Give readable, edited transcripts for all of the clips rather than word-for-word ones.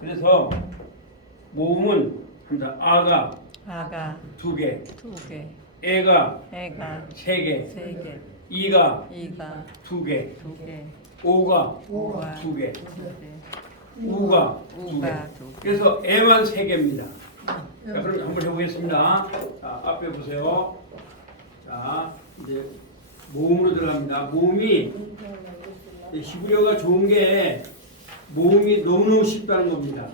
그래서 모음은 합니다. 아가 두 개, 애가 세 개, 이가 두 개, 오가 두 개, 우가 두 개. 그래서 애만 세 개입니다. 자, 그럼 한번 해보겠습니다. 자, 앞에 보세요. 자, 이제 모음으로 들어갑니다. 모음이 히브리어가 좋은 게 모음이 너무너무 쉽다는 겁니다.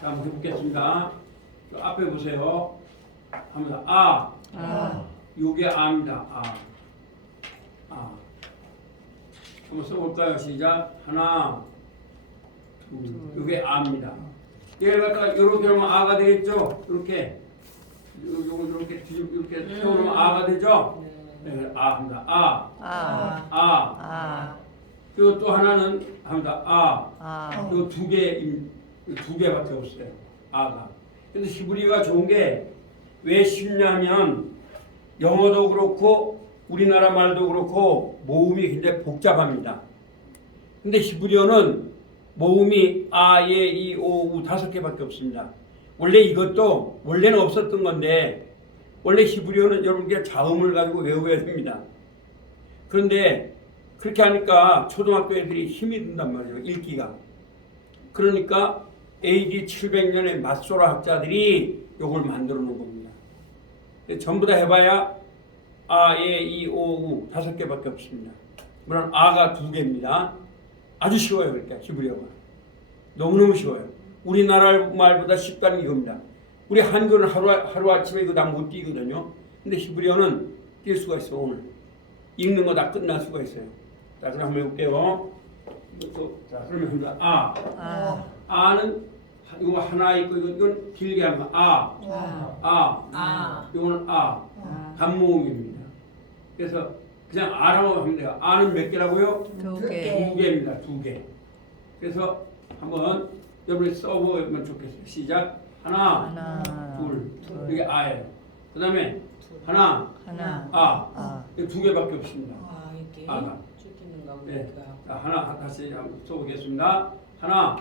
자, 한번 해보겠습니다. 앞에 보세요. 합니다. 요게 아입니다. 한번 써볼까요? 시작. 하나, 둘. 요게 아입니다. 얘를 갖다가 이렇게 하면 아가 되겠죠? 이렇게. 요거 이렇게 이렇게 세우면 아가 되죠? 네, 합니다. 그리고 또 하나는 합니다. 그 두 개밖에 없어요. 아가. 근데 히브리어가 좋은 게 왜 쉽냐면 영어도 그렇고 우리나라 말도 그렇고 모음이 굉장히 복잡합니다. 근데 히브리어는 모음이 아, 예, 이, 오, 우 5개밖에 없습니다. 원래 이것도 원래는 없었던 건데 원래 히브리어는 여러분께 자음을 가지고 외워야 됩니다. 그런데 그렇게 하니까 초등학교 애들이 힘이 든단 말이에요. 읽기가. 그러니까 AD 700년의 맛소라 학자들이 이걸 만들어 놓은 겁니다. 전부 다 해봐야 아, 예, 이, 오, 우 5개밖에 없습니다. 물론 아가 2개입니다. 아주 쉬워요. 그러니까 히브리어가. 너무너무 쉬워요. 우리나라 말보다 쉽다는 이겁니다. 우리 한글은 하루아침에 이거 다 못 띄거든요. 근데 히브리어는 띄울 수가 있어요. 오늘. 읽는 거 다 끝날 수가 있어요. 자, 그럼 한번 해볼게요. 자, 그러면 합니다. 아는 이거 하나 있고 이건 길게 하면 이거는 단모음입니다. 그래서 그냥 아라고 하면 돼요. 아는 몇 개라고요? 2개입니다. 2개. 그래서 한번 여러분이 써보면 좋겠어요. 시작. 하나, 둘. 이게 아예요. 그 다음에 하나, 이거 2개밖에 없습니다. 아가. 네. 자, 하나 다시 한번 써보겠습니다. 하나,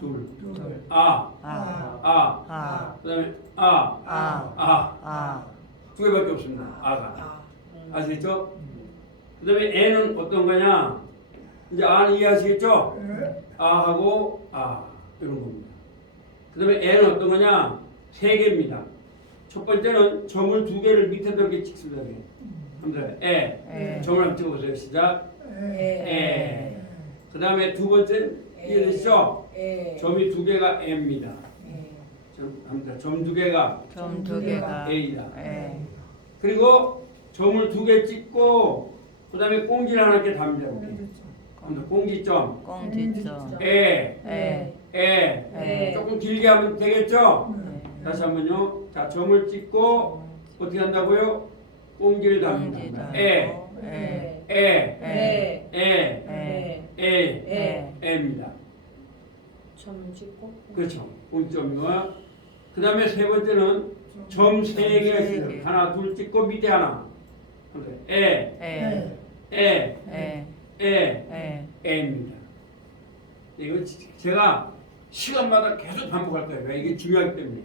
둘. 그다음에 2개밖에 없습니다. 아가. 아시겠죠? 그다음에 애는 어떤 거냐? 이제 아는 이해하시겠죠? 아하고 이런 겁니다. 그다음에 애는 어떤 거냐? 3개입니다. 첫 번째는 점을 2개를 밑에 이렇게 찍습니다. 점을 한번 찍어보세요. 시작. 그 다음에 두 번째 이해되시죠? 점이 2개가 M입니다. 점 2개가 A다. 그리고 점을 2개 찍고 그 다음에 꽁지를 하나 이렇게 답니다. 꽁지점. 조금 길게 하면 되겠죠? 다시 한번요. 자, 점을 찍고 어떻게 한다고요? 꽁지를 답니다. M입니다. 점 찍고. 그렇죠. 꽁점이와 그 다음에 세 번째는 점 3개가 있어요. 하나, 둘 찍고 밑에 하나. M입니다. 이거 제가 시간마다 계속 반복할 거예요. 이게 중요하기 때문에.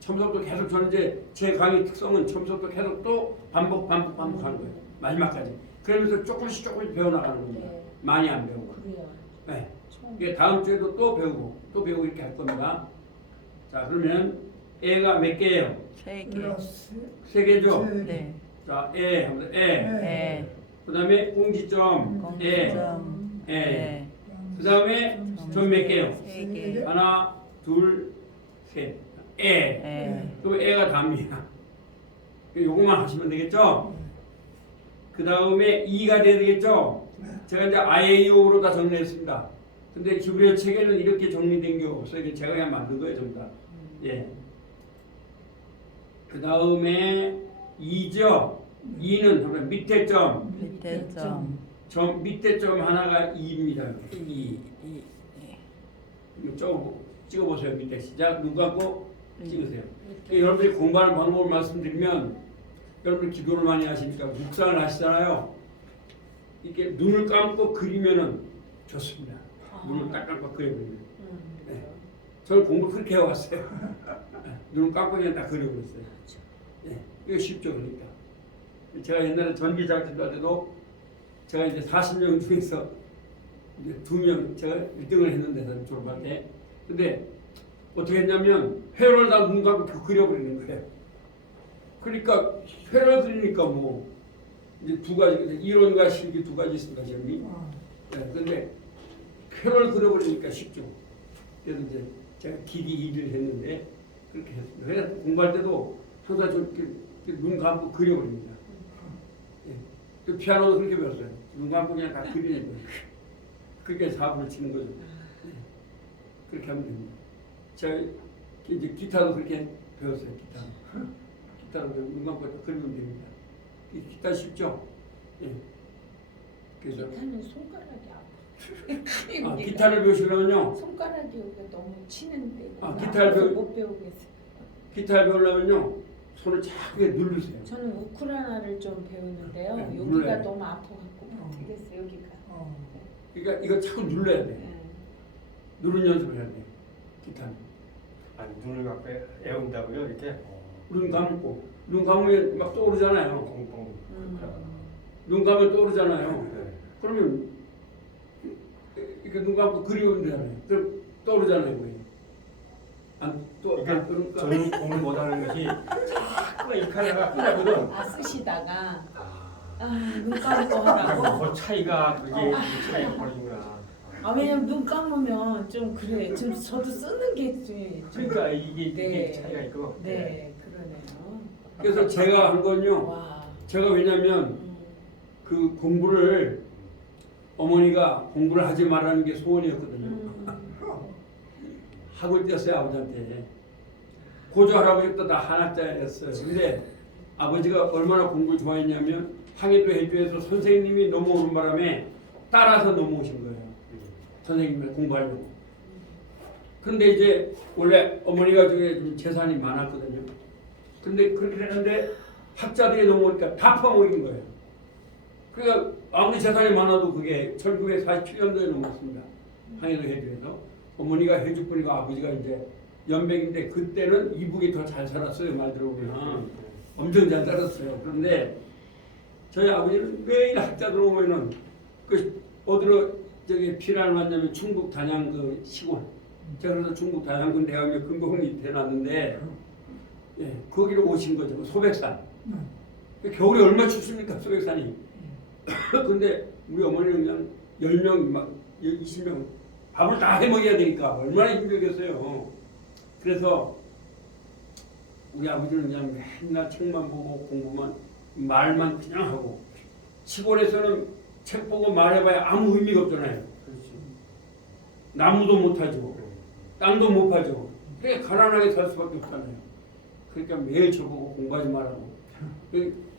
처음부터 계속 저는 이제 제 강의 특성은 처음부터 계속 또 반복하는 거예요. 마지막까지. 그러면서 조금씩 배워나가는 겁니다. 많이 안 배우고. 네. 이게 다음 주에도 또 배우고 이렇게 할 겁니다. 자, 그러면 애가 몇 개예요? 3개. 3개죠? 네. 자, 애. 그 다음에 공지점, 애. 그 다음에 점 몇 개요? 3개. 하나, 둘, 셋. 애. 그럼 애가 답니다. 요거만 하시면 되겠죠? 그 다음에 이가 돼야 되겠죠? 제가 이제 아이오로 다 정리했습니다. 근데 히브리어 책에는 이렇게 정리된 게 없어요. 제가 그냥 만든 거예요, 전부 다. 예. 그 다음에 이죠. 이는 밑에 점. 점 밑에 점 하나가 2입니다. 2. 찍어보세요. 밑에 시작. 눈 감고 찍으세요. 여러분들이 공부하는 방법을 말씀드리면 여러분들 기도를 많이 하시니까 묵상을 하시잖아요. 이렇게 눈을 감고 그리면은 좋습니다. 눈을 딱 감고 그려버리면. 저는 공부 그렇게 해왔어요. 눈 감고 그냥 다 그려버렸어요. 예, 이거 쉽죠, 그러니까. 제가 옛날에 전기자격증 할 때도 제가 이제 40명 중에서 이제 2명 제가 1등을 했는데 졸업할 때. 근데 어떻게 했냐면 회로를 다 눈 감고 그려버리는 거예요. 그러니까 회로를 그리니까 뭐 이제 두 가지 이론과 실기 두 가지 있습니다, 점이. 예, 근데 회로를 그려버리니까 쉽죠. 그래서 이제 제가 기기 1위를 했는데 그렇게 했습니다. 그래서 공부할 때도 항상 저렇게 눈 감고 그려버립니다. 예. 그 피아노도 그렇게 배웠어요. 눈 감고 그냥 다 그리는 거예요. 그렇게 사업을 치는 거죠. 예. 그렇게 하면 됩니다. 제가 이제 기타도 그렇게 배웠어요. 기타도 눈 감고 그리면 됩니다. 기타 쉽죠? 예. 그래서 기타는 손가락이 아파. 기타를 배우시려면요. 손가락이 너무 치는데. 기타를 못 배우겠어요. 기타를 배우려면요. 손을 자꾸 누르세요. 저는 우크라나를 좀 배우는데요. 네, 여기가 눌러요. 너무 아파갖고 못하겠어요. 여기가. 그러니까 이거 자꾸 눌러야 돼. 네. 누르는 연습을 해야 돼. 기타는. 아니 눈을 갖고 애운다고요 이렇게? 눈 감으면 막 떠오르잖아요. 꽁꽁. 눈 감으면 떠오르잖아요. 네. 그러면 이렇게 눈 감고 그리우면 되잖아요. 그럼 떠오르잖아요. 그게. 그러니까 그러니까 저는 공을 못하는 것이 자꾸 이 카메라가 끄냐거든. 쓰시다가 눈 감고 하라고. 그 차이가 그게 이 차이가 벌어지구나. 왜냐면 눈 감으면 좀 그래. 좀 저도 쓰는 게 좀. 그러니까 이게 네. 차이가 있고. 네, 그러네요. 그래서 제가 한 건요. 와. 제가 왜냐면 그 공부를 어머니가 공부를 하지 말라는 게 소원이었거든요. 학을 뗐어요 아버지한테. 고조 할아버지도 다 한학자였어요. 근데 아버지가 얼마나 공부를 좋아했냐면 항해도 해주에서 선생님이 넘어오는 바람에 따라서 넘어오신 거예요. 선생님을 공부하려고. 근데 이제 원래 어머니가 중에 좀 재산이 많았거든요. 근데 그렇게 했는데 학자들이 넘어오니까 다 퍼먹인 거예요. 그러니까 아무리 재산이 많아도 그게 1947년도에 넘었습니다. 항해도 해주에서. 어머니가 해주뿐이고 아버지가 이제 연백인데 그때는 이북이 더 잘 살았어요. 말 들어보면 엄청 잘 살았어요. 그런데 저희 아버지는 매일 학자들 오면은 그 어디로 저기 피난을 왔냐면 충북 단양 그 시골. 제가 그래서 충북 단양군 대학교 근거국립 대놨는데 예, 거기로 오신 거죠. 소백산. 겨울에 얼마나 춥습니까 소백산이. 근데 우리 어머니는 그냥 10명 막 20명 밥을 다 해먹여야 되니까 얼마나 힘들겠어요. 그래서 우리 아버지는 그냥 맨날 책만 보고 공부만 말만 그냥 하고 시골에서는 책 보고 말해봐야 아무 의미가 없잖아요. 그렇지. 나무도 못하죠. 땅도 못 파죠. 그러니까 가난하게 살 수밖에 없잖아요. 그러니까 매일 저보고 공부하지 말라고.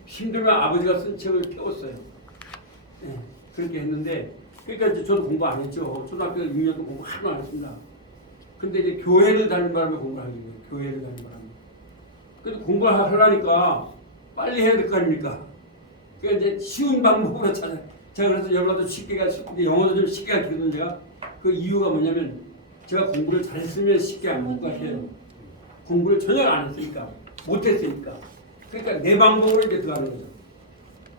힘들면 아버지가 쓴 책을 펴었어요. 네, 그렇게 했는데 그러니까 이제 저도 공부 안 했죠. 초등학교 6년도 공부 하나도 안 했습니다. 근데 이제 교회를 다니는 바람에 공부를 하게 돼요. 교회를 다니는 바람에. 근데 공부를 하려니까 빨리 해야 될 거 아닙니까? 그러니까 이제 쉬운 방법으로 찾아. 제가 그래서 연락도 쉽게 가르치고 영어도 좀 쉽게 가르치거든요. 제가 그 이유가 뭐냐면 제가 공부를 잘했으면 쉽게 안 가르쳐요. 공부를 전혀 안 했으니까 못했으니까. 그러니까 내 방법으로 이제 들어가는 거죠.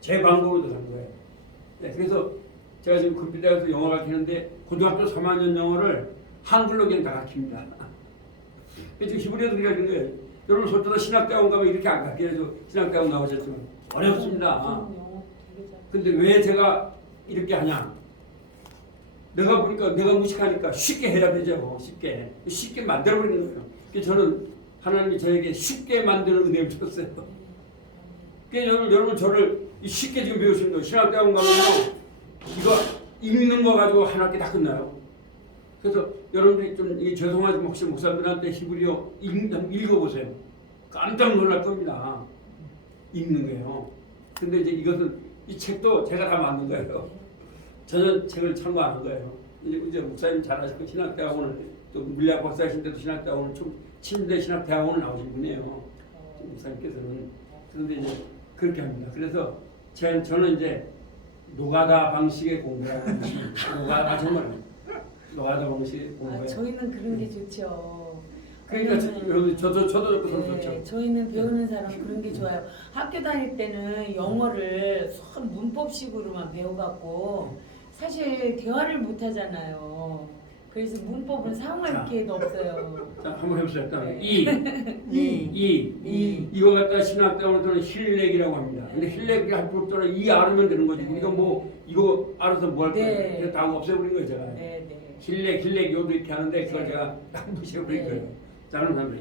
제 방법으로 들어가는 거예요. 네, 그래서 제가 지금 금빛대학에서 영어 가르치는데 고등학교 3학년 영어를 한글로 그냥 다 가르칩니다. 지금 히브리어도 그렇게 가르치는 거예요. 여러분 솔직히 신학대학원 가면 이렇게 안 가르쳐요. 신학대학원 나오셨지만 어렵습니다. 근데 왜 제가 이렇게 하냐? 내가 보니까 내가 무식하니까 쉽게 해야 되죠. 쉽게 만들어버리는 거예요. 그래서 저는 하나님이 저에게 쉽게 만드는 은혜를 줬어요. 그래서 여러분 저를 쉽게 지금 배우시는 거예요. 신학대학원 가면요 이거 읽는 거 가지고 한 학기 다 끝나요. 그래서 여러분들이 좀 죄송하지만 혹시 목사님들한테 히브리어 읽어보세요. 깜짝 놀랄 겁니다. 읽는 거예요. 근데 이제 이것은 이 책도 제가 다 만든 거예요. 저는 책을 참고 안 한 거예요. 이제 목사님 잘하시고 신학대학원을 또 물리학 박사이신데도 신학대학원을 침대 신학대학원을 나오신 분이에요. 목사님께서는. 그런데 이제 그렇게 합니다. 그래서 저는 이제 노가다 방식의 공부라고 노가다 정말 노하다 방식 온 아, 거예요. 저희는 그런 게 좋죠. 그러니까 저도 그렇죠. 네, 저희는 배우는 사람 그런 게 좋아요. 학교 다닐 때는 영어를 손 문법식으로만 배워갖고 사실 대화를 못 하잖아요. 그래서 문법을 사용할 자. 기회도 없어요. 자, 한번 해보세요. 일단 네. 이거 갖다 신학대원에서는 힐렉이라고 합니다. 근데 힐렉이 할 필요 없잖아. 이 알으면 되는 거지. 네. 우리가 뭐 이거 알아서 뭐 할 거예요? 네. 그래서 다 없애버린 거예요, 제가. 네, 네. 힐렉 요도 이렇게 하는데 그걸 네. 제가 딱 무시해버린 네. 거예요. 자, 그럼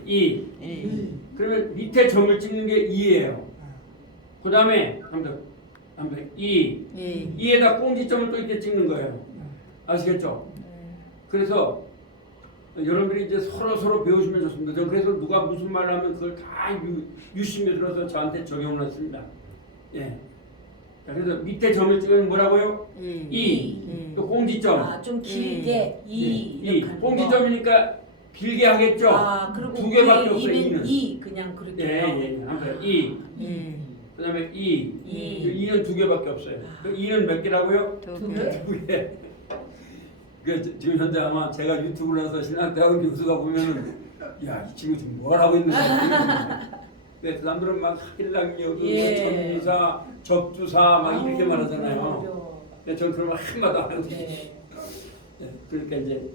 그러면 밑에 점을 찍는 게 2예요. 그 다음에 한번 2에다 꽁지점을 또 이렇게 찍는 거예요. 아시겠죠? 그래서 여러분들이 이제 서로 배우시면 좋습니다. 저는 그래서 누가 무슨 말을 하면 그걸 다 유심히 들어서 저한테 적용을 했습니다. 예. 자, 그래서 밑에 점을 찍으면 뭐라고요? 또 꽁지점. 아, 좀 길게 이 이렇게 하는 거. 꽁지점이니까 길게 하겠죠? 아, 그리고 두 개밖에 위에 없어요, 이는 이는. 이 그냥 그렇게. 예. 한번 그 다음에 이는 두 개밖에 없어요. 그 이는 몇 개라고요? 두 개. 두 개. 지금 현재 아마 제가 유튜브를 해서 신학대학원 교수가 보면은 야, 이 친구 지금 뭘 하고 있는 거야? 그 사람들은 막 일랑여도, 전미사, 접두사 막 이렇게 말하잖아요. 어려워. 근데 저는 그런 걸 한마도 안 하거든요. 네. 그러니까 이제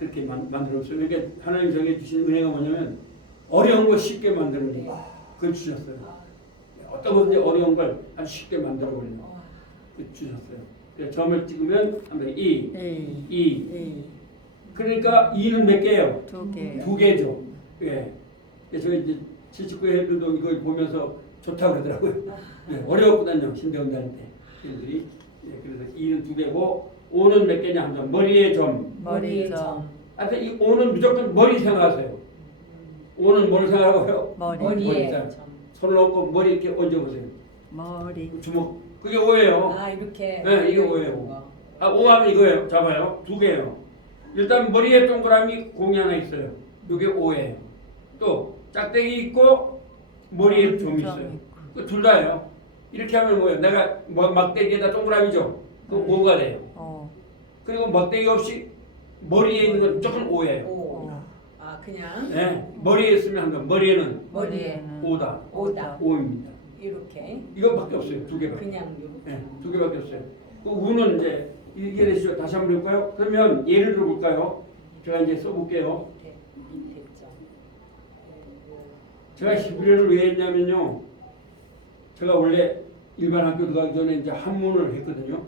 그렇게 만들었어요. 그러니까 하나님 저에게 주신 은혜가 뭐냐면 어려운 거 쉽게 만드는 거. 그걸 주셨어요. 어떤 건지 어려운 걸 아주 쉽게 만들어버리는 거. 주셨어요. 그래서 점을 찍으면 한번 2. 그러니까 2는 몇 개예요? 두 개죠. 예. 그래서 이제 79회 애들도 이걸 보면서 좋다고 그러더라고요. 예, 어려웠거든요. 신대원 다닐 때. 애들이. 예, 그래서 2는 두 개고 5는 몇 개냐 하면 머리에 점. 머리에 점. 하여튼 이 5는 무조건 머리 생각하세요. 5는 뭘 생각하고요? 머리에 자, 점. 손을 얹고 머리 이렇게 얹어보세요. 머리. 주먹. 그게 5예요. 아, 이렇게. 네, 이게 5예요. 5 하면 이거예요. 잡아요. 두 개예요. 일단 머리에 동그라미 공이 하나 있어요. 이게 5예요. 또 짝대기 있고 머리에 점 있어요. 그 둘 다예요. 이렇게 하면 뭐예요? 내가 막대기에다 동그라미죠. 그 5가 돼요. 그리고 막대기 없이 머리에 있는 건 무조건 5예요. 5. 아, 그냥 네, 머리에 있으면 한번 머리에는 머리에는 5다. 5다. 5입니다. 이렇게. 이것밖에 없어요. 두 개밖에. 그냥 이렇게. 네, 두 개밖에 없어요. 그 우는 이제 이해되시죠? 다시 한번 해볼까요? 그러면 예를 들어볼까요? 제가 이제 써볼게요. 밑에 점. 제가 히브리어를 왜 했냐면요. 제가 원래 일반 학교 들어가기 전에 이제 한문을 했거든요.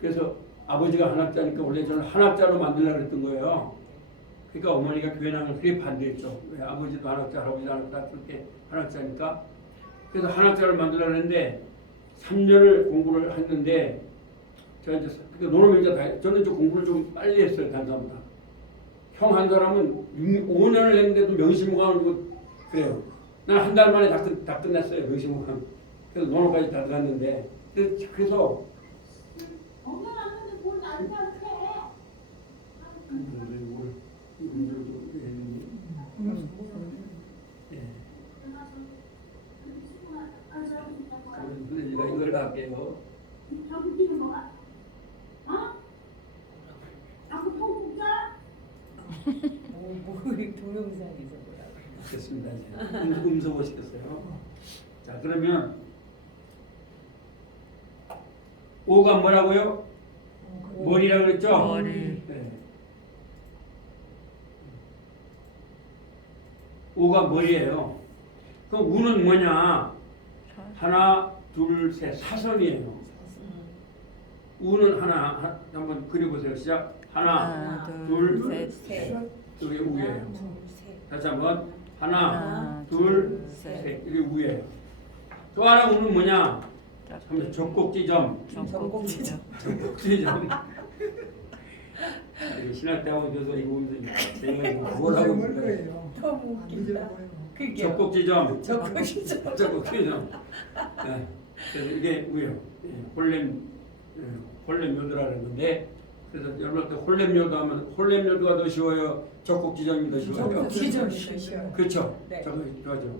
그래서 아버지가 한학자니까 원래 저는 한학자로 만들려고 했던 거예요. 그러니까 어머니가 교회 나가면 그게 반대했죠. 왜 아버지도 한학자, 할아버지도 한학자, 그렇게 한학자니까. 그래서 한학자를 만들려고 했는데 3년을 공부를 했는데 제가 이제 노노명자 다 저는 이제 공부를 좀 빨리 했어요. 다른 사람보다. 형 한 사람은 5년을 했는데도 명심무강을 그래요. 난 한 달 만에 다 끝났어요. 명심무강. 그래서 노노까지 다 들어갔는데 그래서 근데 제가 이걸 갈게요. 뭐 동영상에서 뭐라고. 됐습니다. 이제 음소거 시켰어요. 자, 그러면 5가 뭐라고요? 머리라고 그랬죠? 머리. 네. 5가 머리예요. 그럼 우는 뭐냐? 하나, 둘, 셋. 사선이에요. 우는 하나, 한번 그려보세요. 시작. 하나, 둘, 셋. 여기 우예요. 하나, 둘, 셋. 다시 한번. 하나, 하나, 둘, 셋. 셋. 이게 우예요. 또 하나 우는 뭐냐? 하면 젖꼭지점. 전곡지점. 젖꼭지점. 신학대학원 교수 이거 보면서 제가 이거 뭐라고 그래요? 너무 웃긴다. 그게 젖꼭지점. 적극이죠. 젖꼭지점. 네. 그래서 이게 우예요. 홀렘요드라 그러는데 그래서 여러분한테 홀렘요드 하면 홀렘요드가 더 쉬워요. 젖꼭지점이 더 쉬워요. 적극지점이 쉬워요. 그렇죠. 네. 저거 좋아죠.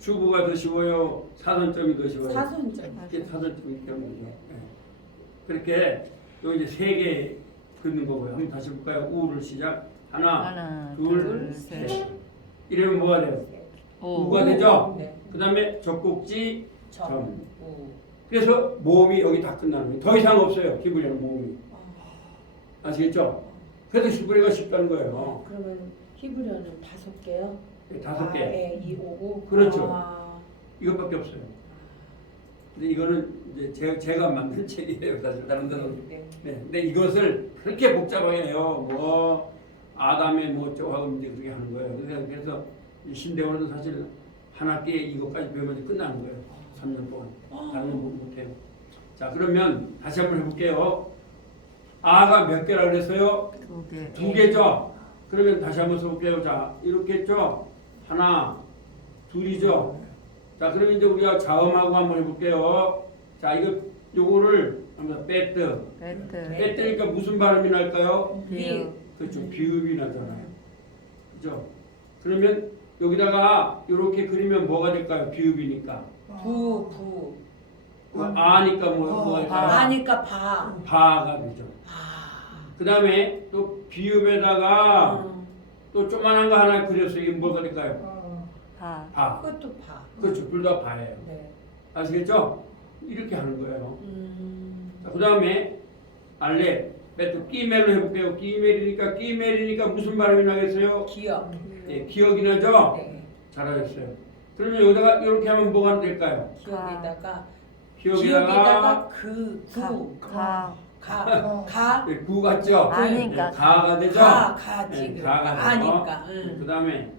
주부가 더 쉬워요. 사선점이 더 쉬워요. 사선점. 이게 사선점이 이렇게 하는 거죠. 네. 그렇게 또 이제 세 개 긋는 거고요. 한번 다시 볼까요? 우를 시작. 하나, 하나, 둘, 둘, 셋. 셋. 이러면 뭐가 돼요? 오. 우가 되죠? 네. 그 다음에 젖꼭지, 점. 점. 우. 그래서 모음이 여기 다 끝나는 거예요. 더 이상 없어요. 히브리어는 모음이. 아시겠죠? 그래서 히브리어가 쉽다는 거예요. 그러면 히브리어는 5개요? 네, 5개. 에, 이, 오고. 그렇죠. 아. 이것밖에 없어요. 근데 이거는 이제 제가 만든 책이에요. 사실 다른 데는. 네. 네. 근데 이것을 그렇게 복잡하게 해요. 뭐 아담의 뭐 저하고 이제 그렇게 하는 거예요. 그래서 이 신대원은 사실 한 학기에 이것까지 배우면 이제 끝나는 거예요. 3년 동안. 다른 건 못해요. 자, 그러면 다시 한번 해볼게요. 아가 몇 개라 그랬어요? 2개. 2개죠? 그러면 다시 한번 써볼게요. 자, 이렇게 했죠? 하나, 둘이죠? 자, 그럼 이제 우리가 자음하고 한번 해볼게요. 자, 요거를 한번 빼뜨. 배트. 빼뜨니까 무슨 발음이 날까요? 비읍. 그렇죠. 비읍이 나잖아요. 그죠? 그러면 여기다가 이렇게 그리면 뭐가 될까요? 비읍이니까. 부. 아니까 뭐가 될까요? 아니까 바. 바가 되죠. 그 다음에 또 비읍에다가 또 조그만한 거 하나 그렸어요. 이게 뭐가 될까요? 바. 바. 그것도 바. 그렇죠. 둘 다 바예요. 네. 아시겠죠? 이렇게 하는 거예요. 자, 그 다음에 알렙. 또 끼멜로 해볼게요. 끼멜이니까 무슨 발음이 나겠어요? 기억. 예, 기억이 나죠? 네. 잘하셨어요. 그러면 여기다가 이렇게 하면 뭐가 될까요? 기억에다가 기억에다가 구. 가. 가. 예, 구 같죠? 아니까. 예, 가가 되죠? 가지. 예, 가가 되죠? 아니까. 그 다음에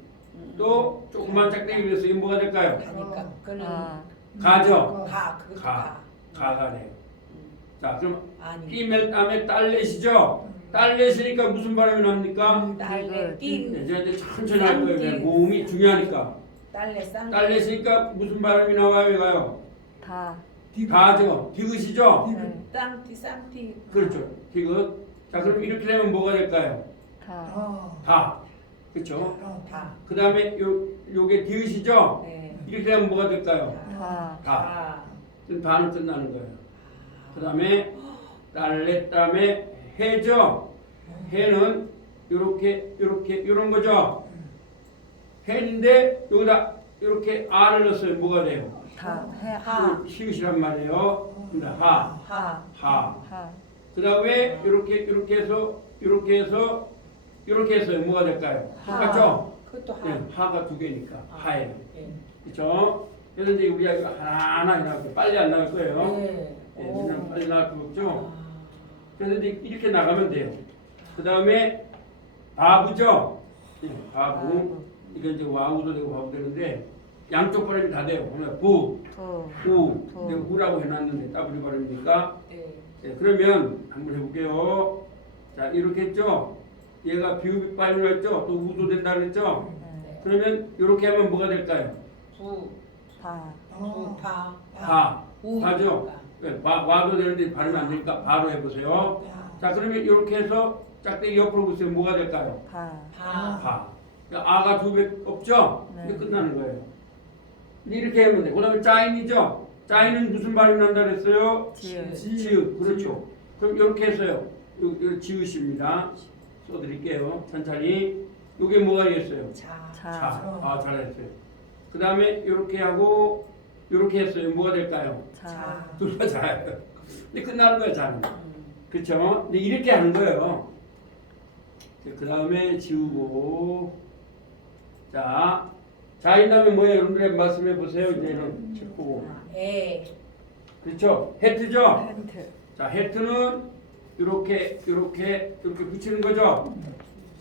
또 조그만 짝대기 그래서 이게 뭐가 될까요? 가니까. 그는 가. 가죠? 그것도 가. 가. 가가 돼요. 자, 그럼 아니. 끼멜 다음에 딸렛이죠? 딸렛이니까 무슨 발음이 납니까? 딸내 띠. 네, 제가 이제 천천히 할 거예요. 그냥 모음이 중요하니까. 딸내 쌍. 딸렛이니까 무슨 발음이 나와요? 얘가요? 다. 가죠? 디귿이죠? 네. 쌍띠 쌍띠. 그렇죠. 디귿. 자, 그럼 이렇게 되면 뭐가 될까요? 다. 다. 그렇죠? 다. 그 다음에 요게 디귿이죠? 네. 이렇게 되면 뭐가 될까요? 다. 다. 다. 그럼 다는 끝나는 거예요. 그 다음에 딸렛 다음에 해죠? 해는 요런 거죠? 해인데 여기다 이렇게 알을 넣었어요. 뭐가 돼요? 다. 해. 하. 시읒이란 말이에요. 근데 하. 하. 하. 그 다음에 이렇게 해서 뭐가 될까요? 하. 똑같죠? 그것도 하. 네, 하가 2개니까 하예요. 예. 그렇죠? 그래서 이제 우리가 이거 하나하나 나갈게요. 빨리 안 나갈 거예요. 네. 예, 그냥 빨리 나갈 거 없죠? 아. 그래서 이제 이렇게 나가면 돼요. 그 다음에 바브죠? 예, 바브. 이건 이제 와우도 되고 바브 되는데 양쪽 발음이 다 돼요. 오늘 부, 부. 우. 부. 내가 우라고 해놨는데 따블이 발음이니까. 네. 예, 그러면 한번 해볼게요. 자, 이렇게 했죠? 얘가 비읍이 발음을 했죠? 또 우도 된다 그랬죠? 네. 그러면 이렇게 하면 뭐가 될까요? 부. 바. 부. 바. 바. 우. 바죠? 예, 와도 되는데 발음이 안 되니까 바로 해보세요. 자, 그러면 이렇게 해서 짝대기 옆으로 보세요. 뭐가 될까요? 바. 바. 바. 그러니까 아가 2배 없죠? 네. 이제 끝나는 거예요. 근데 이렇게 하면 돼. 그 다음에 짜인이죠? 짜인은 무슨 발음이 난다 그랬어요? 지읒. 지읒. 그렇죠. 그럼 이렇게 해서요. 요 지읒입니다. 써드릴게요. 천천히. 요게 뭐가 되겠어요? 자. 자. 자. 아, 잘했어요. 그 다음에 이렇게 하고 이렇게 했어요. 뭐가 될까요? 자. 둘 다 잘해요. 근데 끝나는 거예요, 자는. 그렇죠? 근데 이렇게 하는 거예요. 그 다음에 지우고 자, 자인 다음에 뭐예요? 여러분들 말씀해 보세요. 이제는 책 보고. 에. 그렇죠? 해트죠? 헨트. 자, 해트는 이렇게 붙이는 거죠?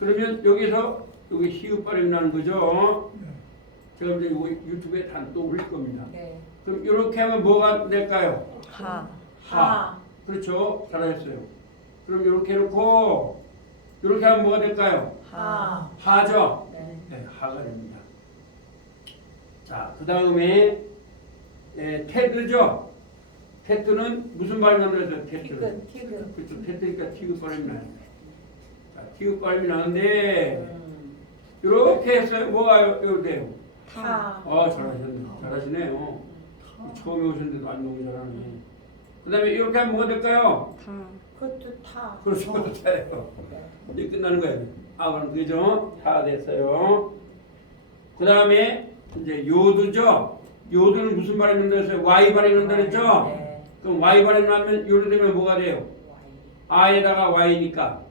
그러면 여기서 여기 히읗 발음이 나는 거죠? 제가 이제 이거 유튜브에 또 올릴 겁니다. 네. 그럼 이렇게 하면 뭐가 될까요? 하. 하. 그렇죠? 잘하셨어요. 그럼 이렇게 해놓고 이렇게 하면 뭐가 될까요? 하. 하죠? 네. 네, 하가 됩니다. 자, 그 다음에 테드죠? 테드는 무슨 발음이 나는데요? 테드. 티그. 그렇죠. 테드니까 티귿 발음이 나요. 자, 티귿 발음이 나는데 이렇게 해서 뭐가 돼요? 타. 잘하시네요. 처음에 오셨는데도 안 너무 잘하네. 그 다음에 이렇게 하면 뭐가 될까요? 타. 그것도 타. 그렇죠. 타예요. 이제 끝나는 거예요. 그럼 그죠? 다 됐어요. 그 다음에 이제 요두죠. 요두는 무슨 발음 넣는다 했어요? Y 발음 넣는다 했죠? 네. 그럼 Y 발음 나면 요두 되면 뭐가 돼요? 아에다가 Y니까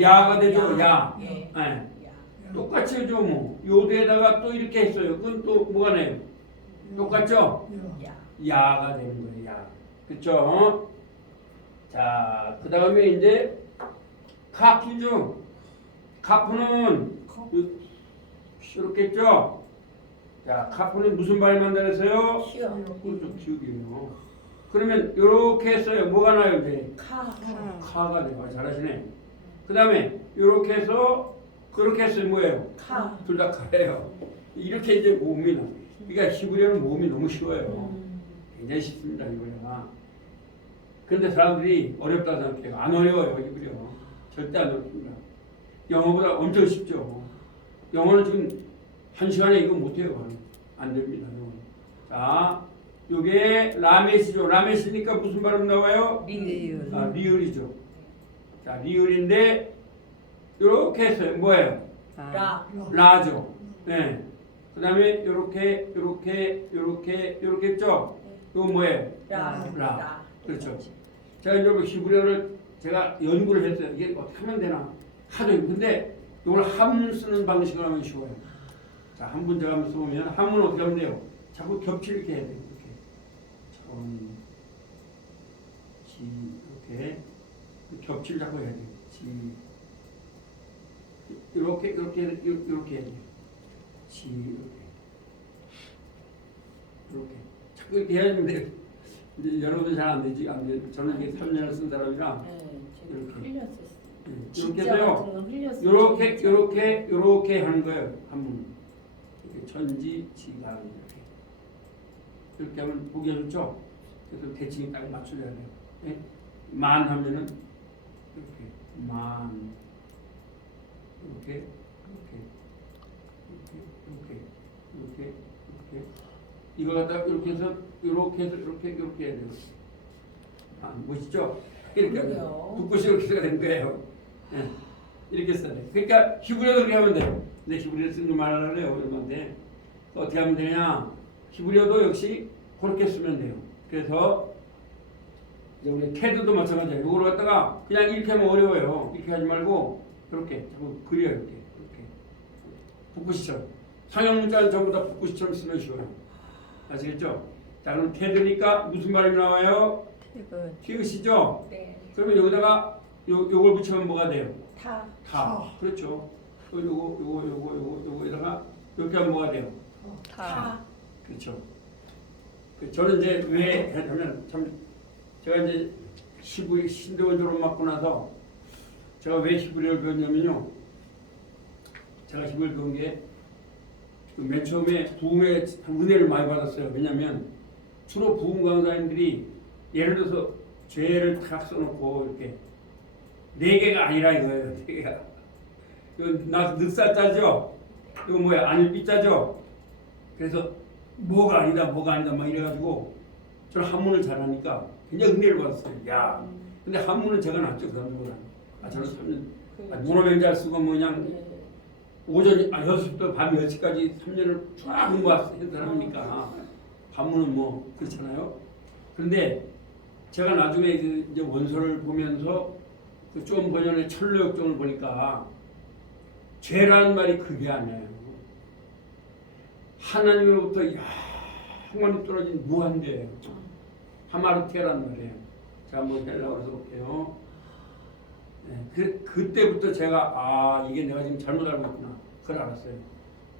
야가 되죠. 야. 예. 네. 야. 똑같이 하죠. 뭐 요두에다가 또 이렇게 했어요. 그건 또 뭐가 나요? 똑같죠? 야. 야가 되는 거예요. 야. 그쵸? 자, 그 다음에 이제 카피죠. 카프는 이렇게 했죠. 자, 카프는 무슨 발음 만들었어요? 쉬어. 그렇죠. 기억이에요. 그러면 이렇게 했어요. 뭐가 나요 이제? 카. 카가 돼요. 잘하시네. 그 다음에 이렇게 해서 그렇게 했어요. 뭐예요? 카. 둘 다 카예요. 이렇게 이제 모음이 나. 그러니까 히브리어는 모음이 너무 쉬워요. 굉장히 쉽습니다. 히브리어가. 그런데 사람들이 어렵다 생각해요. 안 어려워요. 히브리어. 절대 안 어렵습니다. 영어보다 엄청 쉽죠. 영어는 지금 한 시간에 이거 못해요. 안 됩니다. 영어는. 자, 요게 라메시죠. 라메시니까 무슨 발음 나와요? 리을. 리을이죠. 자, 리을인데 요렇게 했어요. 뭐예요? 라. 라죠. 네. 그 다음에 요렇게 했죠? 이거 뭐예요? 라. 라. 그렇죠. 제가 이제 히브리어를 제가 연구를 했어요. 이게 어떻게 하면 되나? 하도 근데 이걸 한문 쓰는 방식으로 하면 쉬워요. 자, 한문 제가 한번 써보면 한문은 어떻게 하면 돼요? 자꾸 겹칠 이렇게 해야 돼요. 이렇게. 이렇게 겹칠 자꾸 해야 돼요. 이렇게 해야 돼요. 이렇게 자꾸 이렇게 해야 되는데 이제 여러분은 잘 안 되지. 안 돼. 저는 이게 3년을 쓴 사람이라 네, 이렇게. 제가 흘렸었어요. 이렇게 진짜 해서요. 같은 건 흘렸어요. 요렇게 하는 거예요. 한문. 이렇게 천지 지간 이렇게 하면 보기 좋죠. 그래서 대칭이 딱 맞춰줘야 돼요. 예? 만 하면은 이렇게 만 이렇게 이거 갖다 이렇게 해서 이렇게 해야 돼요. 멋있죠? 이렇게 그러게요. 붓고시 이렇게 된 거예요. 예. 이렇게 써야 돼. 그러니까 히브리어도 그렇게 하면 돼요. 근데 히브리어 쓰는 거 말하려고 해요. 그런데 어떻게 하면 되냐? 히브리어도 역시 그렇게 쓰면 돼요. 그래서 이제 우리 캐드도 마찬가지예요. 이걸 갖다가 그냥 이렇게 하면 어려워요. 이렇게 하지 말고 이렇게 자꾸 그려요. 이렇게 붓고시처럼. 상형 문자는 전부 다 붓고시처럼 쓰면 쉬워요. 아시겠죠? 자, 그럼 캐드니까 무슨 발음이 나와요? 티읕이죠? 네. 그러면 여기다가 요걸 붙이면 뭐가 돼요? 타. 그렇죠. 요거에다가 이렇게 하면 뭐가 돼요? 타. 그렇죠. 저는 이제 왜 했냐면 참 제가 이제 신대원 졸업 맞고 나서 제가 왜 히브리어를 배웠냐면요. 제가 히브리어를 배운 게 맨 처음에 부흥의 은혜를 많이 받았어요. 왜냐하면 주로 부흥 강사님들이 예를 들어서 죄를 탁 써놓고 이렇게 4개가 아니라 이거예요. 4개가. 이건 나 늑사자죠. 이거 뭐야? 안일비자죠. 그래서 뭐가 아니다 막 이래가지고 저는 한문을 잘하니까 굉장히 은혜를 받았어요. 야, 근데 한문은 제가 낫죠. 그 사람들보다. 저는 3년 문어명잘 쓰고 뭐 그냥 오전 6시부터 밤 10시까지 3년을 쫙 공부한 사람이니까 한문은 뭐 그렇잖아요. 그런데 제가 나중에 이제 원서를 보면서 그 좀 번연의 철로역정을 보니까 죄라는 말이 그게 아니에요. 하나님으로부터 영원히 떨어진 무한대예요. 하마르티아라는 말이에요. 제가 한번 헬라어로 써볼게요. 네, 그때부터 제가 이게 내가 지금 잘못 알고 있구나 그걸 알았어요.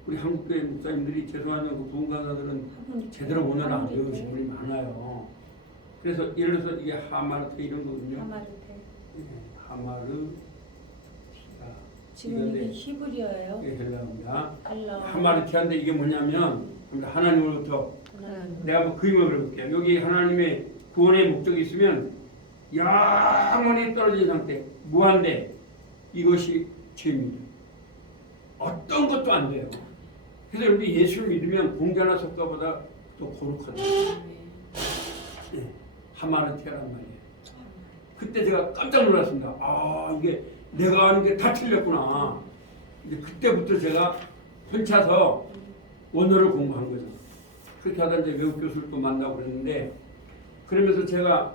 우리 한국교회 목사님들이 죄송하지만 그 부흥 강사들은 제대로 오늘 안 배우신 분이 많아요. 그래서 예를 들어서 이게 하마르테 이런 거거든요. 하마르티아. 지금 이게 히브리어예요? 이게 헬라어입니다. 헬라어. 하마르티아인데 이게 뭐냐면 하나님으로부터 내가 뭐 그림을 그려볼게요. 여기 하나님의 구원의 목적이 있으면 영원히 떨어진 상태, 무한대. 이것이 죄입니다. 어떤 것도 안 돼요. 그래서 우리 예수를 믿으면 공자나 석가보다 더 거룩하다. 네. 하마르티아란 말이에요. 그때 제가 깜짝 놀랐습니다. 아, 이게 내가 하는 게 다 틀렸구나. 이제 그때부터 제가 혼자서 원어를 공부한 거죠. 그렇게 하다 이제 외국 교수를 또 만나고 그랬는데, 그러면서 제가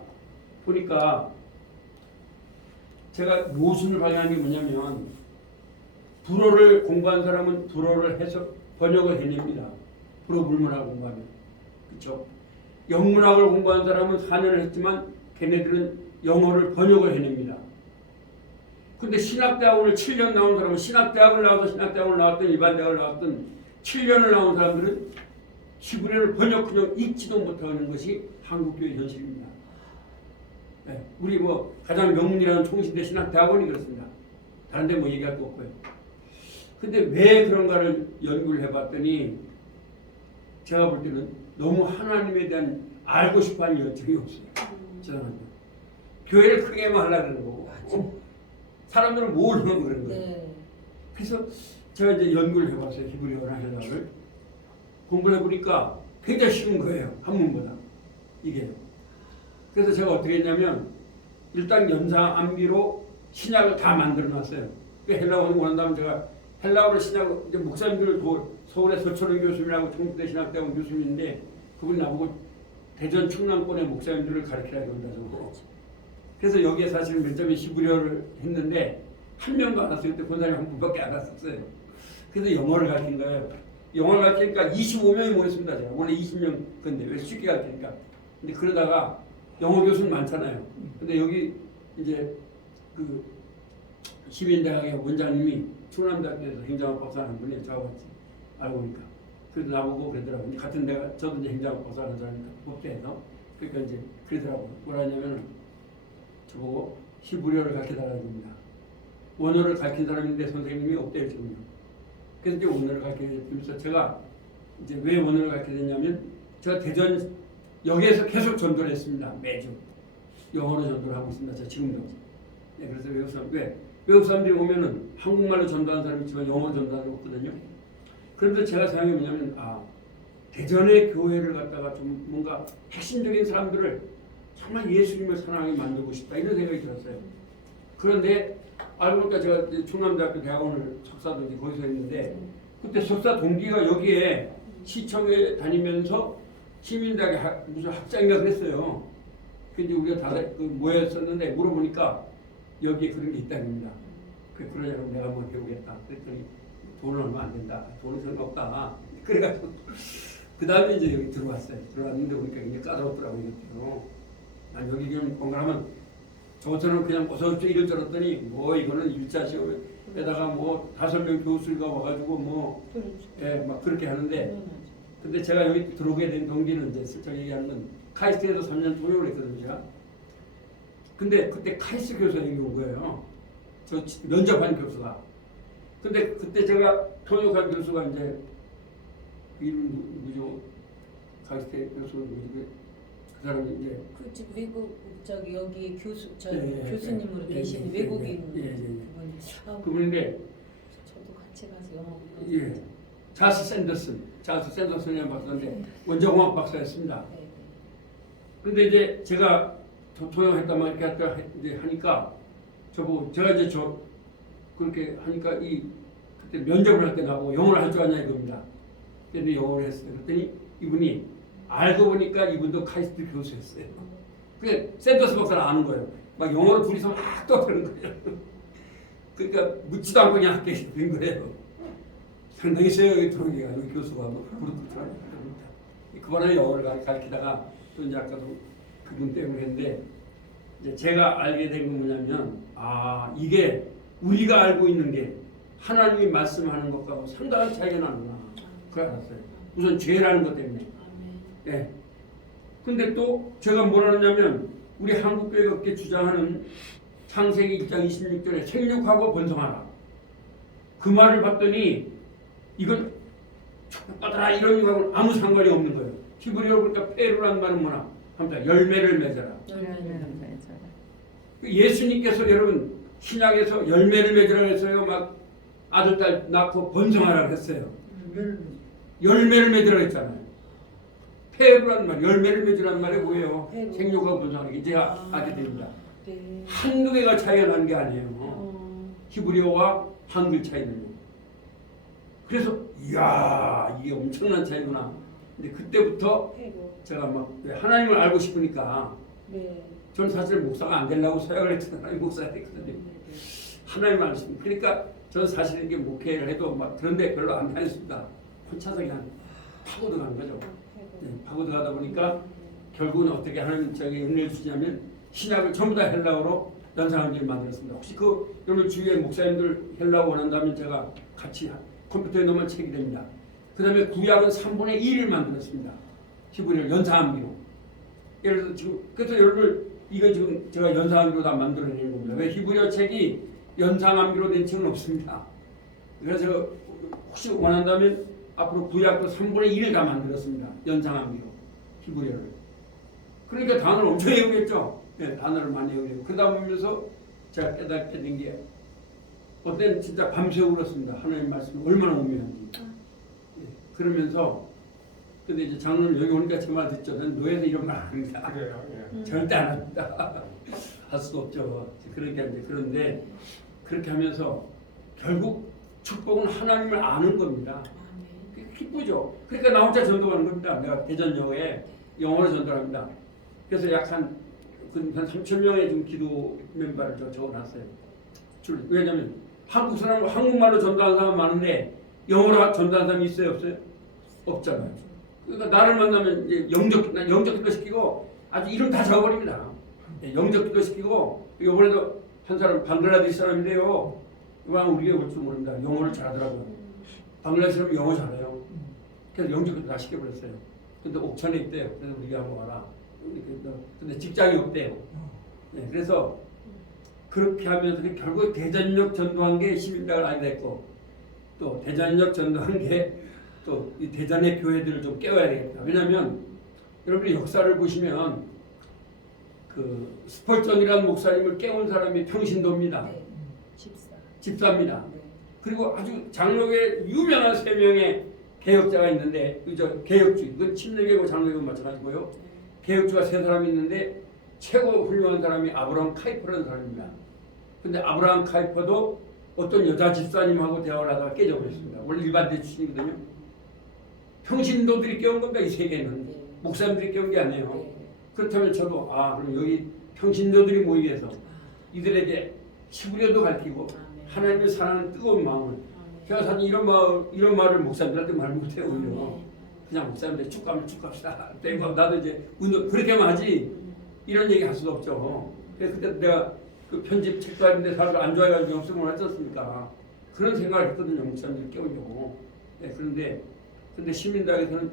보니까 제가 모순을 발견한 게 뭐냐면, 불어를 공부한 사람은 불어를 해서 번역을 해냅니다. 불어 불문학을 공부하면. 그렇죠? 영문학을 공부한 사람은 4년을 했지만 걔네들은 영어를 번역을 해냅니다. 근데 신학대학원을 7년 나온 사람은 신학대학을 나와서 신학대학원을 나왔던 일반대학을 나왔던 7년을 나온 사람들은 히브리어를 번역그냥 읽지도 못하는 것이 한국교회 현실입니다. 네, 우리 뭐 가장 명문이라는 총신대 신학대학원이 그렇습니다. 다른 데 뭐 얘기할 거 없고요. 근데 왜 그런가를 연구를 해봤더니 제가 볼 때는 너무 하나님에 대한 알고 싶어하는 열정이 없어요. 죄송합니다. 교회를 크게만 하려고 그러는 거고 사람들은 모르는 그런 거예요. 네. 그래서 제가 이제 연구를 해봤어요. 히브리어나 헬라어를 공부를 해보니까 굉장히 쉬운 거예요. 한문보다 이게. 그래서 제가 어떻게 했냐면 일단 연상암기로 신약을 다 만들어놨어요. 헬라어를 원한다면 제가 헬라어로 신약 이제 목사님들 서울의 서철원 교수님이라고 총대 신학대학원 교수님인데 그분이 나보고 대전 충남권의 목사님들을 가르치라고 한다고. 그래서 여기에 사실은 몇 점의 히브리어를 했는데 한 명도 안 왔어요. 그때 권사님 한 분밖에 안 왔었어요. 그래서 영어를 가르친 거예요. 영어를 가르치니까 25명이 모였습니다. 제가 원래 20명 건데 왜 쉽게 가르치니까. 근데 그러다가 영어 교수는 많잖아요. 근데 여기 이제 그 시민대학의 원장님이 충남대학교에서 행정학 박사 하는 분이 저하고 같이 알고 보니까 그래서 나보고 그러더라고요. 이제 같은 데가 저도 이제 행정학 박사 하는 사람이니까 법대에서 그러니까 이제 그러더라고요. 뭐라 하냐면은 저보고 히브리어를 가르쳐달라는 겁니다. 원어를 가르친 사람인데 선생님이 없대요 지금요. 그래서 이제 원어를 가르쳐주면서 제가 이제 왜 원어를 가르쳐줬냐면 제가 대전 여기에서 계속 전도를 했습니다. 매주 영어로 전도를 하고 있습니다. 제가 지금도. 네, 그래서 외국 사람들이 오면은 한국말로 전도하는 사람이 있지만 영어로 전도하는 거거든요. 그런데 제가 생각해 보냐면 대전의 교회를 갖다가 좀 뭔가 핵심적인 사람들을 정말 예수님을 사랑하게 만들고 싶다 이런 생각이 들었어요. 그런데 알고 보니까 제가 충남대학교 대학원을 석사도 이제 거기서 했는데 그때 석사 동기가 여기에 시청에 다니면서 시민대학에 무슨 학장인가 그랬어요. 근데 우리가 다 모였었는데 물어보니까 여기에 그런 게 있다입니다. 그러냐고 내가 한번 배우겠다. 그랬더니 돈은 얼마 안 된다. 돈은 별로 없다. 그래가지고 그 다음에 이제 여기 들어왔어요. 들어왔는데 보니까 굉장히 까다롭더라고요. 이것도. 난 여기 그냥 건강하면 저처럼 그냥 어서오십시오 이럴 줄 알았더니 뭐 이거는 1차 시험에다가 뭐 5명 교수가 와가지고 뭐 예, 막 그렇게 하는데 근데 제가 여기 들어오게 된 동기는 이제 슬쩍 얘기하는 건 카이스트에서 3년 통역을 했거든요. 제가. 근데 그때 카이스트 교수가 여기 온 거예요. 저 면접한 교수가. 근데 그때 제가 통역한 교수가 이제 이름 누구죠? 카이스트 교수는 누구지? 그 사람이 이제 그 외국 저기 여기 교수 예, 교수님으로 예, 계신 예, 외국인 예. 그분인데 저도 같이 가서 영어 예. 자스 샌더슨이라는 박사인데 원자공학 박사였습니다. 근데 이제 제가 통역했단 말 이렇게 이제 하니까 저보고 제가 이제 그렇게 하니까 그때 면접을 할 때 나보고 영어를 할 줄 아냐 이겁니다. 근데 영어를 했어요. 그랬더니 이분이 알고 보니까 이분도 카이스트 교수였어요. 그게 샌더스 박사를 아는 거예요. 막 영어를 둘이서 막 떠드는 거예요. 그러니까 묻지도 않고 그냥 학교에 된 거예요. 상당히 세요 들어오기가 여기 교수가 부르더라고요. 그번에 영어를 가르치다가 또 이제 아까도 그분 때문에 했는데 이제 제가 알게 된 건 뭐냐면 이게 우리가 알고 있는 게 하나님이 말씀하는 것과 상당한 차이가 나는구나. 그걸 알았어요. 우선 죄라는 것 때문에. 예. 근데 또 제가 뭐라 하냐면 우리 한국교회가 그렇게 주장하는 창세기 1장 26절에 생육하고 번성하라. 그 말을 봤더니 이건 축복받아라 이런 거하고는 아무 상관이 없는 거예요. 히브리어로 보니까 페루라는 말은 뭐나 합니다. 열매를 맺어라. 예수님께서 여러분 신약에서 열매를 맺으라고 했어요. 막 아들 딸 낳고 번성하라고 했어요. 열매를 맺으라고 했잖아요. 페루라는 말, 열매를 맺으라는 말이 뭐예요? 생육하고 번성하는 게 제가 알게 됩니다. 네. 한두 개가 차이가 나는 게 아니에요. 히브리어와 한글 차이는요. 그래서 이야 이게 엄청난 차이구나. 근데 그때부터 제가 막 하나님을 알고 싶으니까 네. 저는 사실 목사가 안 되려고 서약을 했던 하나님 목사가 됐거든요. 하나님을 알고 싶으니까. 그러니까 저는 사실 이게 목회를 해도 막 그런데 별로 안 다녔습니다. 혼자서 그냥 파고들 가는 거죠. 네, 파고들 가다 보니까 결국은 어떻게 하나님 저에게 은혜를 주냐면 신약을 전부 다 헬라어로 연상한지를 만들었습니다. 혹시 그 여러분 주위에 목사님들 헬라어 원한다면 제가 같이 컴퓨터에 넣으면 책이 됩니다. 그 다음에 구약은 3분의 1을 만들었습니다. 히브리어를 연상함기로. 예를 들어서 지금 그래서 여러분 이거 지금 제가 연상함기로 다 만들어내는 겁니다. 왜 히브리어 책이 연상함기로 된 책은 없습니다. 그래서 혹시 원한다면 앞으로 구약도 3분의 1을 다 만들었습니다. 연상함기로 히브리어를. 그러니까 단어를 엄청 외우겠죠. 네, 단어를 많이 외우고 그러다 보면서 제가 깨닫게 된 게 어떤 진짜 밤새 울었습니다. 하나님 말씀이 얼마나 오묘한지. 네, 그러면서 근데 이제 장로는 여기 오니까 제 말 듣죠. 난 노예도 이런 말 안 합니다. 그래요. 예. 절대 안 합니다. 할 수도 없죠. 그러니까 이제 그런데 그렇게 하면서 결국 축복은 하나님을 아는 겁니다. 기쁘죠. 그러니까 나 혼자 전도하는 겁니다. 내가 대전역에 영어로 전도합니다. 그래서 약 한 3,000명의 좀 기도 멤버를 적어놨어요. 왜냐하면 한국 사람 한국말로 전도하는 사람 많은데 영어로 전도하는 사람이 있어요, 없어요? 없잖아요. 그러니까 나를 만나면 이제 영적 기도 시키고 아주 이름 다 적어버립니다. 영적 기도 시키고 이번에도 한 사람 방글라데시 사람인데요. 이왕 우리가 올 줄 모릅니다. 영어를 잘하더라고요. 방글라데시 사람이 영어 잘해요. 그래서 영적 기도 다 시켜버렸어요. 근데 옥천에 있대요. 그래서 우리가 한번 와라. 근데 직장이 없대요. 네, 그래서 그렇게 하면서 결국 대전역 전도한 게 시민당을 알게 됐고 또 대전역 전도한 게 또 이 대전의 교회들을 좀 깨워야 되겠다. 왜냐하면 여러분이 역사를 보시면 그 스펄전이라는 목사님을 깨운 사람이 평신도입니다. 네. 집사입니다. 네. 그리고 아주 장로계 유명한 3명의 개혁자가 있는데 저 개혁주 이건 침례교고 장로교고 마찬가지고요. 개혁주가 3사람이 있는데 최고 훌륭한 사람이 아브라함 카이퍼라는 사람입니다. 근데 아브라함 카이퍼도 어떤 여자 집사님하고 대화를 하다가 깨져버렸습니다. 원래 일반대 출신이거든요. 평신도들이 깨운 겁니다. 이 세계는. 네. 목사님들이 깨운 게 아니에요. 네. 그렇다면 저도 그럼 여기 평신도들이 모이게 해서 이들에게 히브리어도 가르치고 하나님을 사랑하는 뜨거운 마음을 제가 사실 이런 말을 목사님들한테 말 못해요. 오히려 그냥 목사님들 쭉 가면 쭉 갑시다. 나도 이제 운동 그렇게만 하지 이런 얘기 할 수도 없죠. 그래서 그때 내가 그 편집 책도 하는데 사람들 안 좋아해가지고 영성을 했지 않습니까? 그런 생각을 했거든요. 목사님들 깨우려고. 네, 근데 시민당에서는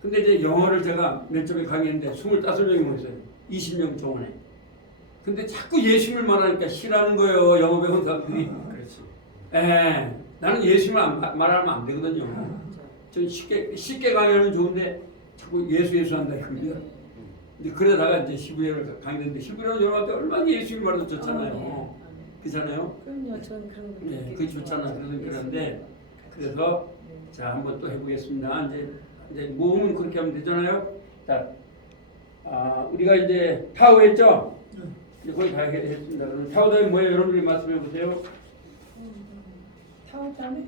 근데 이제 영어를 제가 맨 처음에 강의했는데 25명이 모였어요. 20명 정원에. 근데 자꾸 예수님을 말하니까 싫어하는 거예요. 영어 배운 사람들이. 그렇지. 나는 예수님을 말하면 안 되거든요. 전 쉽게 강의하면 좋은데 자꾸 예수 한다 이겁니다. 근데 그러다가 이제 히브리어를 강의했는데 히브리어는 여러분한테 얼마나 예수님 말도 좋잖아요. 그렇잖아요. 그럼요. 저는 그런 거. 네, 그게 좋잖아. 그런데 그래서 자 한번 또 해보겠습니다. 이제 모음은 그렇게 하면 되잖아요. 자, 우리가 이제 타오 했죠? 이제 거의 다 했습니다. 그럼 타오 다음에 뭐예요? 여러분들이 말씀해 보세요. 타오 다음에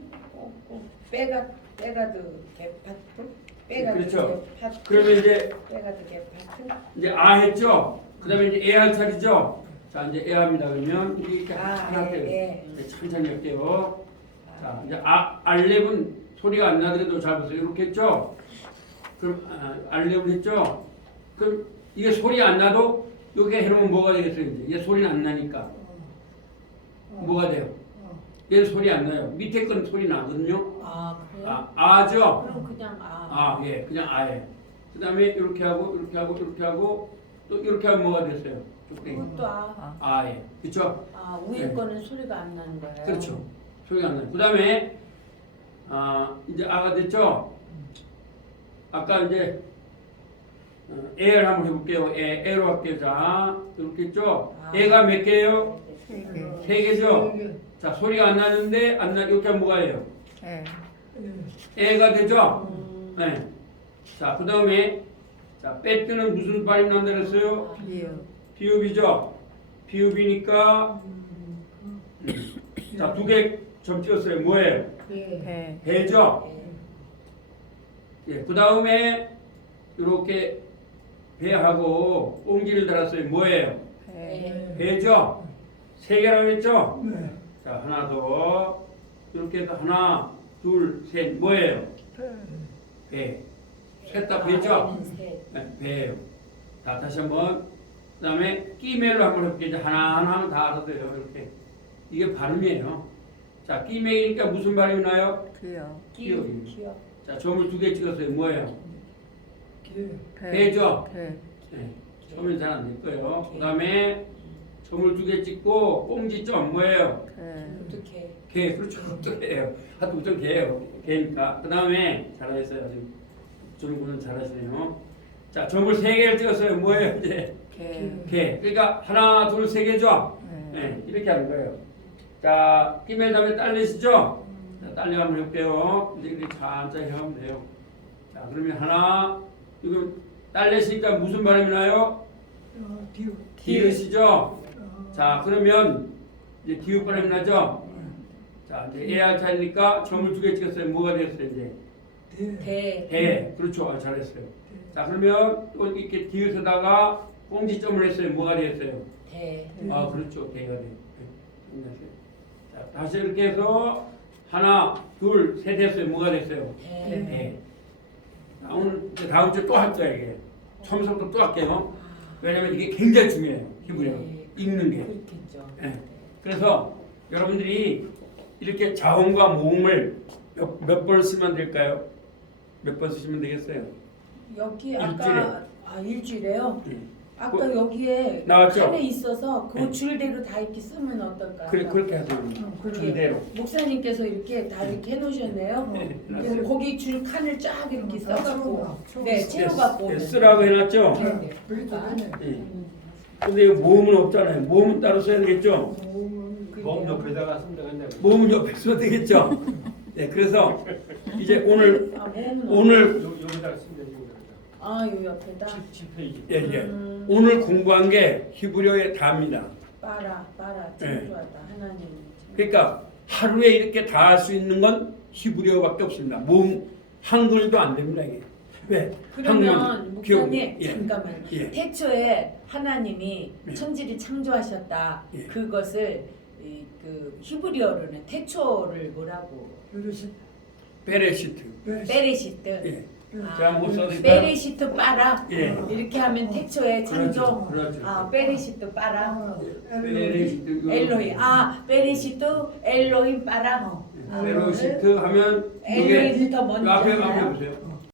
빼가드 개파트 빼가드 그렇죠. 개파트 그러면 이제 빼가드 개파트 이제 했죠? 그 다음에 이제 할 차례죠? 자, 이제 합니다. 그러면 우리 이렇게 하나 할게요. 이제 천천히 할게요. 자, 이제 알렙은 소리가 안 나더라도 잘 보세요. 이렇게 했죠? 그럼 알렙을 했죠? 그럼 이게 소리 안 나도 이렇게 해놓으면 뭐가 되겠어요? 이제 이게 소리는 안 나니까 뭐가 돼요? 얘는 소리 안 나요. 밑에 건 소리 나거든요. 그래요? 아죠? 그럼 그냥 예, 그냥 아예. 그 다음에 이렇게 하고 또 이렇게 하면 뭐가 됐어요? 뚝배기. 그것도 예. 그쵸? 위에 네. 거는 소리가 안 나는 거예요. 그렇죠. 소리가 안 나요. 그 다음에 이제 아가 됐죠? 아까 이제 애를 한번 해볼게요. 애로 할게요. 자, 이렇게 있죠? 애가 몇 개예요? 3개죠? 자, 소리가 안 나는데 이렇게 하면 뭐가 해요? 애가 되죠? 네. 자, 그 다음에 자, 빼뜨는 무슨 발음 난다 그랬어요? 비읍이죠? 비읍이니까 자, 두 개 점 찍었어요. 뭐예요? 배. 배죠? 예, 그 다음에 이렇게 배하고 꽁지를 달았어요. 뭐예요? 배죠? 세 개라고 했죠? 자, 하나 더. 이렇게 해서 하나, 둘, 셋. 뭐예요? 배. 셋 다 배죠? 네, 배예요. 자, 다시 한번. 그 다음에 끼멜로 한번 해볼게요. 이제 하나하나 하면 다 알아서요. 이렇게. 이게 발음이에요. 자, 끼멜이니까 무슨 발음이 나요? 귀여. 기억입니다. 자, 점을 두 개 찍었어요. 뭐예요? 배. 배죠? 배. 네. 처음엔 잘 안 될 거예요. 그 다음에 점을 두 개 찍고 꽁지점 뭐예요? 배. 어떻게? 개. 그렇죠. 어떻게해요? 하여튼 우선 개예요. 개니까. 그 다음에 잘하셨어요. 지금 저는 잘하시네요. 자, 점을 세 개를 찍었어요. 뭐예요? 이제 개. 개. 그러니까 하나, 둘, 세 개죠? 네. 이렇게 하는 거예요. 자, 끼멜 다음에 딸내시죠? 자, 딸내 한번 해볼게요. 이제 이렇게 천천히 하면 돼요. 자, 그러면 하나, 이거 딸내시니까 무슨 발음이 나요? 디귿이죠? 자, 그러면 이제 디귿 발음이 나죠? 자, 이제 AR 차이니까 점을 두 개 찍었어요. 뭐가 되었어요, 이제? 대. 그렇죠. 아, 잘했어요. 자, 그러면 또 이렇게 디귿에다가 꽁지점을 했어요. 뭐가 되었어요? 대. 아, 그렇죠. 대가 돼요. 네. 자, 다시 이렇게 해서 하나, 둘, 셋 했어요. 뭐가 됐어요? 대. 네. 자, 오늘 이제 다음 주에 또 할 거야 이게. 처음부터 또 할게요. 왜냐면 이게 굉장히 중요해요. 히브리어 읽는 게. 그렇겠죠. 네. 그래서 여러분들이 이렇게 자음과 모음을 몇 번 쓰면 될까요? 몇 번 쓰시면 되겠어요? 여기 아까 일주일에요. 네. 아까 여기에 나왔죠? 칸에 있어서 그 네. 줄대로 다 이렇게 쓰면 어떨까? 그래 그렇게 하세요. 그렇게. 그대로. 목사님께서 이렇게 다 이렇게 해놓으셨네요. 네, 그래서 거기 줄 칸을 쫙 이렇게 써갖고 네 채워갖고 네, 쓰라고 해놨죠? 네. 그러니까 네. 근데 이거 모음은 없잖아요. 모음은 따로 써야 되겠죠? 몸 옆에다가 쓰면 되겠네. 모음은 옆에 써야 되겠죠? 네, 그래서 이제 오늘 모음은 오늘 여기다가 쓰면 되지. 요 옆에다 7페이지. 예. 오늘 공부한 게 히브리어의 답니다. 빨아 네. 창조하다 하나님. 그러니까 하루에 이렇게 다 할 수 있는 건 히브리어밖에 없습니다. 모음 한글도 안 됩니다 이게. 왜? 그러면 한글은 목사님 기억- 예. 잠깐만 예. 태초에 하나님이 예. 천지를 창조하셨다. 예. 그것을 그 히브리어로는 태초를 뭐라고? 베레시트. 베레시트. 예. 아, 제가 한번 써드릴까요? 베레시트 빠라. 예. 이렇게 하면 태초에 창조. 그렇죠. 베레시트 빠라. 베레시트. 엘로힘. 베레시트 엘로힘 빠라. 베레시트 하면 이게 엘로힘부터 먼저. 앞에 하나요? 보세요.